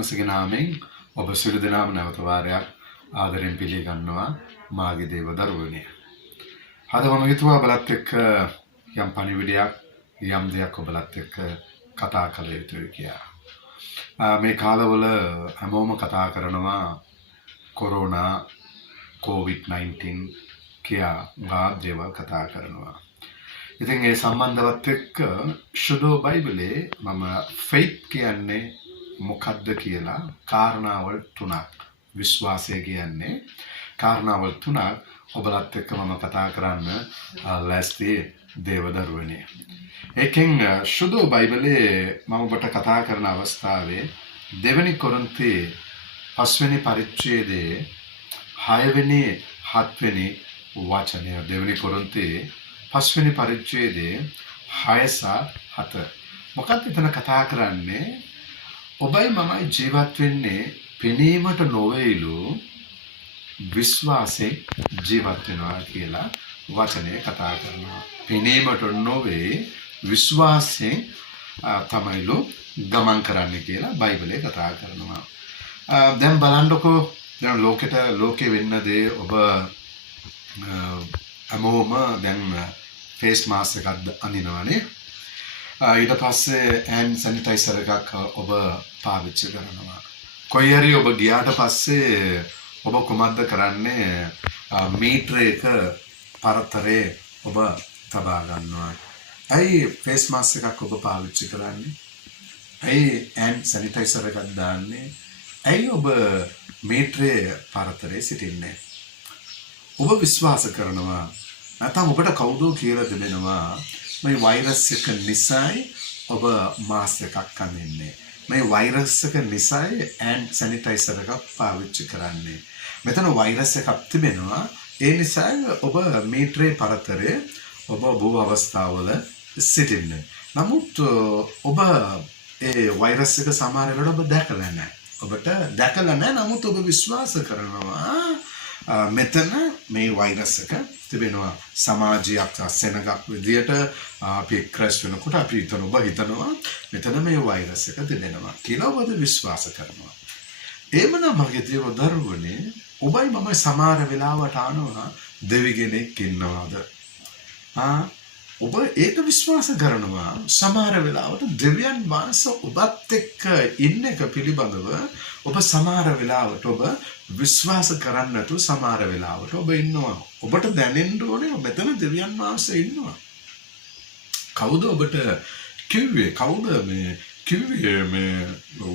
වහන්සේගේ නාමයෙන් ඔබ සියලු දෙනාම නැවත වාරයක් ආදරෙන් පිළිගන්නවා මාගේ දේව දරුවනේ. අද මම හිතුවා ඔබලත් එක්ක යම් පණිවිඩයක් යම් දෙයක් ඔබලත් එක්ක කතා කළ යුතුයි කියලා. මේ කාලවල හැමෝම කතා කරනවා කොරෝනා COVID-19 කියා දේවල් කතා කරනවා. ඉතින් ඒ සම්බන්ධවත් එක්ක ශුද්ධ බයිබලයේ මම ෆේත් කියන්නේ මොකක්ද කියලා කාරණාවල් තුනක් විශ්වාසය කියන්නේ කාරණාවල් තුනක් ඔබලත් එක්ක මම කතා කරන්න ලෑස්ති දේවදරුවනේ. ඒකෙන් ශුද්ධ බයිබලයේ මම ඔබට කතා කරන අවස්ථාවේ දෙවෙනි කොරින්ති 5 වෙනි පරිච්ඡේදයේ 6 වෙනි 7 වෙනි වචනය. දෙවෙනි කොරින්ති 5 වෙනි පරිච්ඡේදයේ 6 සහ 7. මොකක්ද එතන කතා කරන්නේ? ඔබයි මමයි ජීවත් වෙන්නේ පෙනීමට නොවේලු විශ්වාසයෙන් ජීවත් වෙනවා කියලා වචනය කතා කරනවා. පෙනීමට නොවේ විශ්වාසයෙන් තමයිලු ගමන් කරන්නේ කියලා බයිබලයේ කතා කරනවා. දැන් බලන්නකෝ දැන් ලෝකේ වෙන්න දේ ඔබ හැමෝම දැන් ෆේස් මාස්ක් එකක් අඳිනවානේ. ඊට පස්සේ hand sanitizer එකක් ඔබ පාවිච්චි කරනවා. කොයි හරි ඔබ ගියාට පස්සේ ඔබ කොහොමද කරන්නේ? මීටරයක පරතරේ ඔබ තබා ගන්නවා. ඇයි ෆේස් මාස්ක් එකක් ඔබ පාවිච්චි කරන්නේ? ඇයි hand sanitizer එකක් දාන්නේ? ඇයි ඔබ මීටරේ පරතරේ සිටින්නේ? ඔබ විශ්වාස කරනවා නැත්නම් ඔබට කවුද කියලා දෙනවා මේ වෛරස් එක නිසායි ඔබ මාස්ක් එකක් අඳින්නේ. මේ වෛරස් එක නිසායි hand sanitizer එකක් පාවිච්චි කරන්නේ. මෙතන වෛරස් එකක් තිබෙනවා. ඒ නිසා ඔබ මීටරේ පරතරේ ඔබ බොහෝ අවස්ථාවල සිටින්නේ. නමුත් ඔබ ඒ වෛරස් එක සමහර වෙලාවට ඔබ දැකලා නැහැ. ඔබට දැකලා නැහැ. නමුත් ඔබ විශ්වාස කරනවා මෙතන මේ වෛරස් එක තිබෙනවා. සමාජයක් සෙනගක් විදියට අපි ක්‍රැෂ් වෙනකොට අපි හිතනවා මෙතන මේ වෛරස් එක තිබෙනවා කියලා ඔබ විශ්වාස කරනවා. එමනම් මගේ දේව දරුවනේ ඔබයි මම සමහර වෙලාවට අහනවා දෙවි කෙනෙක් ඉන්නවද? ඔබ ඒක විශ්වාස කරනවා. සමහර වෙලාවට දෙවියන් වහන්සේ ඔබත් එක්ක ඉන්න එක පිළිබඳව ඔබ සමහර වෙලාවට ඔබ විශ්වාස කරන්නේ නැතුව සමහර වෙලාවට ඔබ ඉන්නවා. ඔබට දැනෙන්න ඕනේ මෙතන දෙවියන් වහන්සේ ඉන්නවා. කවුද ඔබට කිව්වේ? කවුද මේ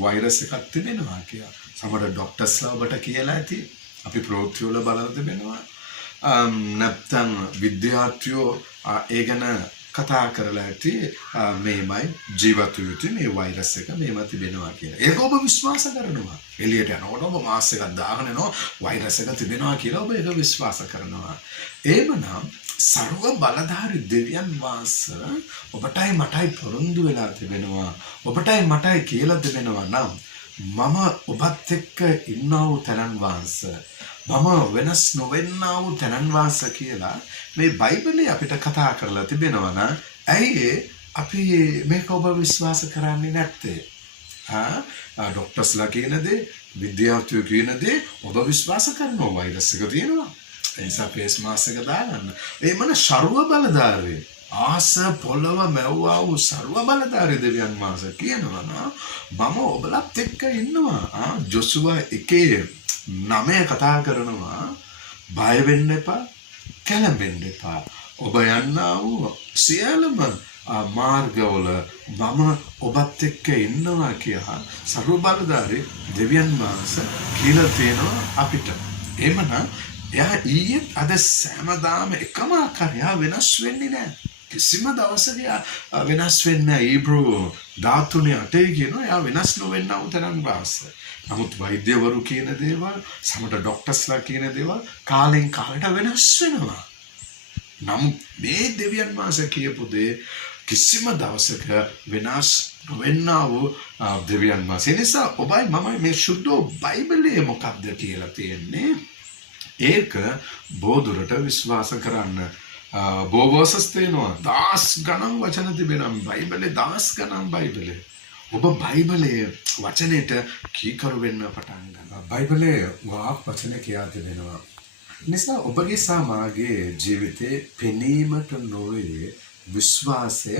වෛරස් එකක් තිබෙනවා කියලා? සමහර ડોක්ටර්ස්ලා ඔබට කියලා ඇති. අපි ප්‍රවෘත්ති වල බලලා තිබෙනවා. නැත්නම් විද්‍යාර්ථයෝ ඒ ගැන කතා කරලා ඇති මේමයි ජීවත් වෙන්නේ මේ වෛරස් එක මේව තිබෙනවා කියලා. ඒක ඔබ විශ්වාස කරනවා. එළියට යනකොට ඔබ මාස්ක් එකක් දාගෙන යනවා වෛරස් එක තිබෙනවා කියලා ඔබ ඒක විශ්වාස කරනවා. එහෙමනම් සර්ව බලධාරී දෙවියන් වහන්සේ ඔබටයි මටයි පොරොන්දු වෙලා තිබෙනවා. ඔබටයි මටයි කියලා තිබෙනවා නම් මම ඔබත් එක්ක ඉන්නා වූ තනන් වහන්සේ මම වෙනස් නොවෙන්නා වූ තනන් වහන්සේ කියලා මේ බයිබලයේ අපිට කතා කරලා තිබෙනවා නම් ඇයි අපි මේක ඔබ විශ්වාස කරන්නේ නැත්තේ? ડોක්ටර්ස්ලා කියන දේ විද්‍යාර්ථයෝ කියන දේ ඔබ විශ්වාස කරනවා වෛරස් එක තියෙනවා. ඒ නිසා ෆේස් මාස්ක් එක දාගන්න. ඒ මන ਸਰව බලධාරී ආස පොළව මැව්වා වූ ਸਰව බලධාරී දෙවියන් වහන්සේ කියනවා මම ඔබලත් එක්ක ඉන්නවා. ජොසුවා 1:9 කතා කරනවා බය වෙන්න එපා කැළඹෙන්න එපා. ඔබ යන්නා වූ සියලුම මාර්ගවල මම ඔබත් එක්ක ඉන්නවා කියලා ਸਰව බලධාරී දෙවියන් වහන්සේ කියලා තියෙනවා අපිට. එමනම් එයා ඊයේ අද සෑමදාම එකම ආකාරය වෙනස් වෙන්නේ නැහැ. කිසිම දවසක වෙනස් වෙන්නේ නැහැ. ඊබ්‍රු 13:8 කියනවා එයා වෙනස් නොවෙන්නා වූ තරම් වාසය. නමුත් වෛද්‍යවරු කියන දේවල් සමහර ડોක්ටර්ස්ලා කියන දේවල් කාලෙන් කාලට වෙනස් වෙනවා. නමුත් මේ දෙවියන් වහන්සේ කියපු දේ කිසිම දවසක වෙනස් නොවෙන්නා වූ දෙවියන් වහන්සේ. ඒ නිසා ඔබයි මමයි මේ ශුද්ධ බයිබලයේ මොකක්ද කියලා තියෙන්නේ ඒක බොදුරට විශ්වාස කරන්න. බොවර්සස් තියෙනවා 10 ගණන් වචන තිබෙනවා බයිබලේ 10 ගණන් බයිබලේ. ඔබ බයිබලයේ වචනයට කීකරු වෙන්න පටන් ගන්නවා. බයිබලයේ වාක් වචන කියා තිබෙනවා. නිසා ඔබගේ සහ මාගේ ජීවිතේ පෙනීමට නොවේ විශ්වාසය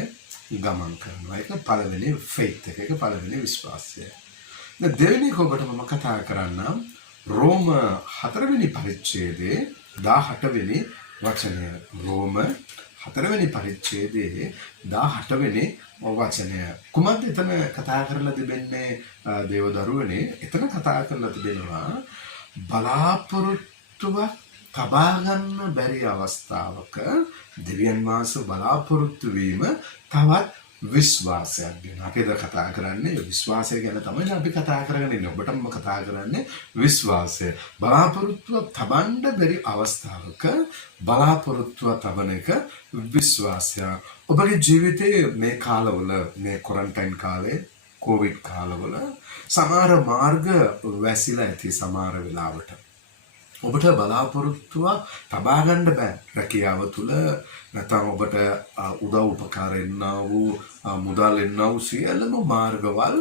ගමන් කරනවා. ඒක පළවෙනි ෆේත් එක. ඒක පළවෙනි විශ්වාසය. දැන් දෙවෙනි එක ඔබට මම කතා කරන්නම්. රෝම 4 වෙනි පරිච්ඡේදයේ 18 වෙනි වචනය. රෝම 4 වෙනි පරිච්ඡේදයේ 18 වෙනි වචනය. කුමක්ද එතන කතා කරලා තිබෙන්නේ දේවදරුවනේ? එතන කතා කරලා තිබෙනවා බලාපොරොත්තුවක් තබා ගන්න බැරි අවස්ථාවක දෙවියන් වහන්සේ බලාපොරොත්තු වීම තවත් විශ්වාසයක් ගැන. අපි අද කතා කරන්නේ විශ්වාසය ගැන තමයි අපි කතා කරගෙන ඉන්නේ. ඔබටම කතා කරන්නේ විශ්වාසය. බලාපොරොත්තුවක් තබන්න බැරි අවස්ථාවක බලාපොරොත්තුවක් තබන එක විශ්වාසය. ඔබගේ ජීවිතයේ මේ කාලවල මේ ක්වොරන්ටයින් කාලේ කොවිඩ් කාලවල සමහර මාර්ග වැසිලා ඇති සමහර වෙලාවට. ඔබට බලාපොරොත්තුව තබා ගන්න බෑ. රැකියාව තුල නැත්නම් ඔබට උදව් උපකාර එන්නා වූ මුදල් එන්නා වූ සියලුම මාර්ගවල්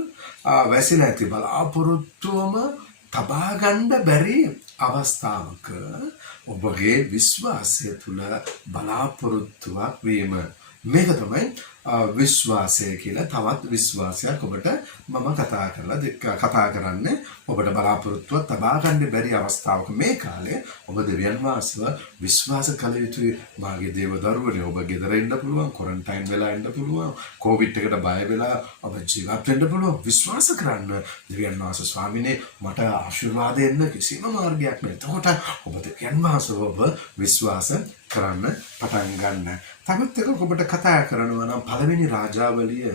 වැසිලා ඇති. බලාපොරොත්තුවම තබා ගන්න බැරි අවස්ථාවක ඔබගේ විශ්වාසය තුල බලාපොරොත්තුවක් වීම. මේක තමයි විශ්වාසය කියලා. තවත් විශ්වාසයක් ඔබට මම කතා කරන්නේ. ඔබට බලාපොරොත්තුව තබා ගන්න බැරි අවස්ථාවක මේ කාලේ ඔබ දෙවියන් වහන්සේව විශ්වාස කළ යුතුයි. මාගේ දේව දරුවනේ, ඔබ ගෙදර ඉන්න පුළුවන්, ක්වොරන්ටයින් වෙලා ඉන්න පුළුවන්, කොවිඩ් එකට බය වෙලා ඔබ ජීවත් වෙන්න පුළුවන්. විශ්වාස කරන්න දෙවියන් වහන්සේ ස්වාමිනේ මට ආශිර්වාද දෙන්න කිසිම මාර්ගයක් නැහැ. එතකොට ඔබ දෙවියන් වහන්සේව ඔබ විශ්වාස කරන්න පටන් ගන්න. තවත් එකක් ඔබට කතා කරනවා නම් පළවෙනි රාජාවලිය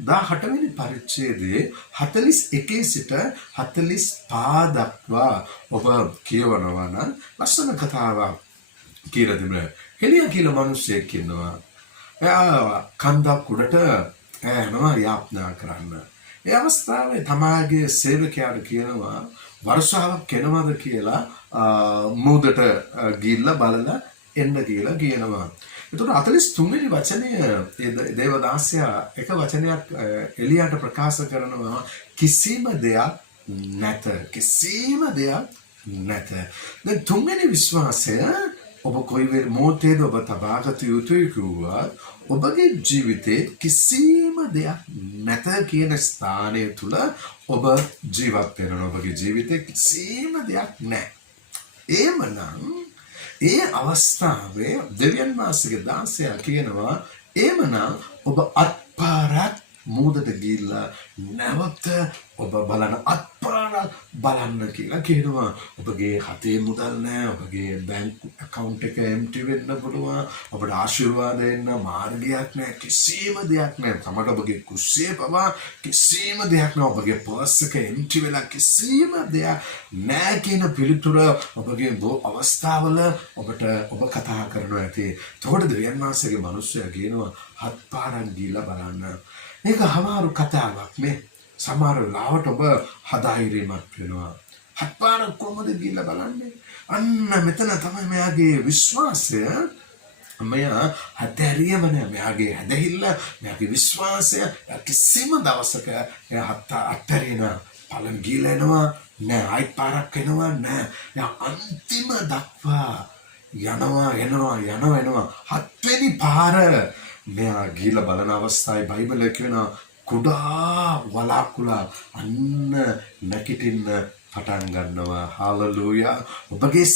18 වෙනි පරිච්ඡේදයේ 41 සිට 45 දක්වා ඔබ කියවනවා නම් ලස්සන කතාවක් කියලා දෙන්න. හෙලියා කියලා මිනිහෙක් ඉන්නවා. එයා කන්දක් උඩට යනවා යාඥා කරන්න. ඒ අවස්ථාවේ තමාගේ සේවකයාට කියනවා වර්ෂාවක් එනවද කියලා මුහුදට ගිහිල්ලා බලලා එන්න කියලා කියනවා. එතකොට 43 වෙනි වචනය දේවදාසයා එක වචනයක් එලියාට ප්‍රකාශ කරනවා කිසිම දෙයක් නැත. කිසිම දෙයක් නැත. දැන් තුන්වෙනි විශ්වාසය ඔබ කොයි මොහොතේද ඔබ තබාගත යුතුයි කිව්වා ඔබගේ ජීවිතේ කිසිම දෙයක් නැත කියන ස්ථානය තුල ඔබ ජීවත් වෙනවා. ඔබගේ ජීවිතේ කිසිම දෙයක් නැහැ. එමනම් ඒ අවස්ථාවේ දෙවියන් වහන්සේගේ දාසයා කියනවා එමනම් ඔබ අත්පාරක් මුහුදට ගිහිල්ලා නැවත ඔබ බලන අත්පාරක් බලන්න කියලා කියනවා. ඔබගේ හතේ මුදල් නැහැ, ඔබගේ බැංක් account එක empty වෙන්න පුළුවන්, ඔබට ආශිර්වාද එන්න මාර්ගයක් නැහැ, කිසිම දෙයක් නැහැ. තමයි ඔබගේ කුස්සියේ පවා කිසිම දෙයක් නැහැ. ඔබගේ purse එක empty වෙලා කිසිම දෙයක් නැහැ කියන පිළිතුර ඔබගේ අවස්ථාවල ඔබ කතා කරනවා ඇති. එතකොට දෙවියන් වහන්සේගේ මිනිස්සයා කියනවා හත්පාරක් ගිහිල්ලා බලන්න. මේක හමාරු කතාවක් නේ. සමහර වෙලාවට ඔබ හදායිරීමක් වෙනවා. හත්පාරක් කොහොමද ගිහිල්ලා බලන්නේ? අන්න මෙතන තමයි මෙයාගේ විශ්වාසය. මෙයා හතරියම නෑ. මෙයාගේ හැදහිල්ල, මෙයාගේ විශ්වාසය කිසිම දවසක එයා අත්තරින පලන් ගිහිල්ලා එනවා නෑ. ආයි පාරක් එනවා නෑ. එයා අන්තිම දක්වා යනවා. හත්වෙනි පාර මෙයා ගිහිල්ලා බලන අවස්ථාවේ බයිබලයේ කියනවා කුඩා වලාකුළා අන්න නැගිටින්න පටන් ගන්නවා. හාලෙලූයා. ඔබගේ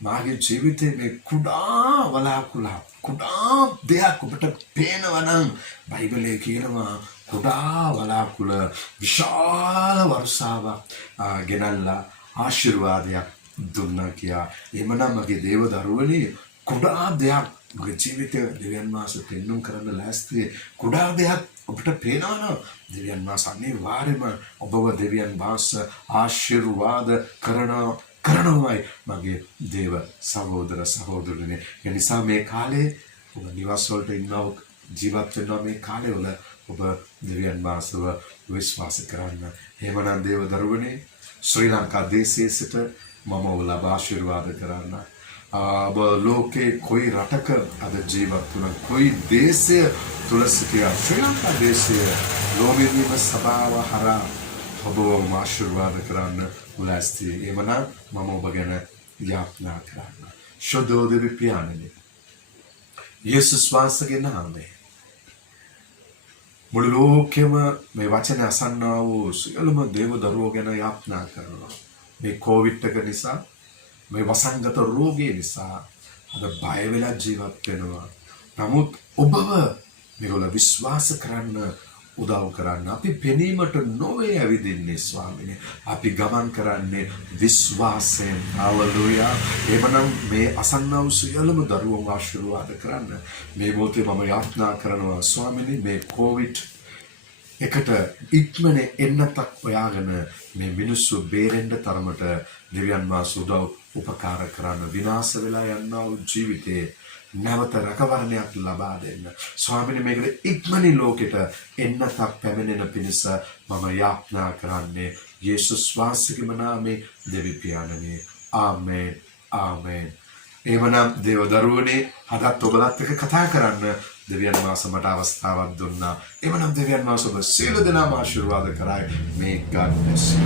මාගේ ජීවිතේ මේ කුඩා වලාකුළා කුඩා දෙයක් ඔබට පේනවා නම් බයිබලයේ කියනවා කුඩා වලාකුළ විශාල වර්ෂාවක් ගෙනල්ලා ආශිර්වාදයක් දුන්නා කියා. එමනම් මගේ දේව දරුවනේ කුඩා දෙයක් මගේ ජීවිතේ දෙවියන් වහන්සේ පෙන්වන්න කරන්න ලෑස්ති කුඩා දෙයක් ඔබට පේනවා නම් දෙවියන් වහන්සේ අනිවාර්යයෙන්ම ඔබව දෙවියන් වහන්සේ ආශිර්වාද කරනවායි මගේ දේව සහෝදර සහෝදරියනේ. ඒ නිසා මේ කාලේ ඔබ නිවාස වලට ඉන්නව ජීවත් වෙනවා මේ කාලේ වල ඔබ දෙවියන් වහන්සේව විශ්වාස කරන්න. එහෙමනම් දේව දරුවනේ ශ්‍රී ලංකා දේශයේ සිට මම ඔබව ආශිර්වාද කරන්න. ඔබ ලෝකේ කොයි රටක අද ජීවත් වුණත් කොයි දේශය තුලසිතිය ශ්‍රී ලංකා දේශයේ ලෝභීම සභාව හරහා ඔබව ආශිර්වාද කරන්න උලැස්ති. එවනම් මම ඔබ ගැන යාඥා කරන්න. ශුද්ධෝදේ පියාණනි. යේසුස් වහන්සේගේ නාමයෙන් මුළු ලෝකෙම මේ වචන අසන්නා වූ සියලුම දේව දරුවෝ ගැන යාඥා කරනවා. මේ කොවිඩ් එක නිසා, මේ වසංගත රෝගය නිසා අද බය වෙලා ජීවත් වෙනවා. නමුත් ඔබව මේගොල්ලෝ විශ්වාස කරන්න උදව් කරන්න. අපි පෙනීමට නොවේ ඇවිදින්නේ ස්වාමීනි. අපි ගමන් කරන්නේ විශ්වාසයෙන්. හාලෙලූයා. එවනම් මේ අසන්නා වූ සියලුම දරුවෝ ආශිර්වාද කරන්න. මේ මොහොතේ මම යාඥා කරනවා ස්වාමීනි, මේ කොවිඩ් එකට ඉක්මනේ එන්නතක් හොයාගෙන මේ මිනිස්සු බේරෙන්න තරමට දෙවියන් වහන්සේ උදව් උපකාර කරන්න. විනාශ වෙලා යනා වූ ජීවිතේ නැවත රැකවරණයක් ලබා දෙන්න. ස්වාමීනි, මේකට ඉක්මනින් ලෝකෙට එන්නතක් පැමිණෙන පිණිස මම යාඥා කරන්නේ යේසුස් වහන්සේගේ නාමයේ දෙවි පියාණනි. ආමේන්. ආමේන්. එවනම් දේව දරුවනේ, අදත් ඔබලත් එක්ක කතා කරන්න දෙවියන් වහන්සේ මට අවස්ථාවක් දුන්නා. එවනම් දෙවියන් වහන්සේ ඔබ සියලු දෙනාම ආශිර්වාද කරයි. May God bless you.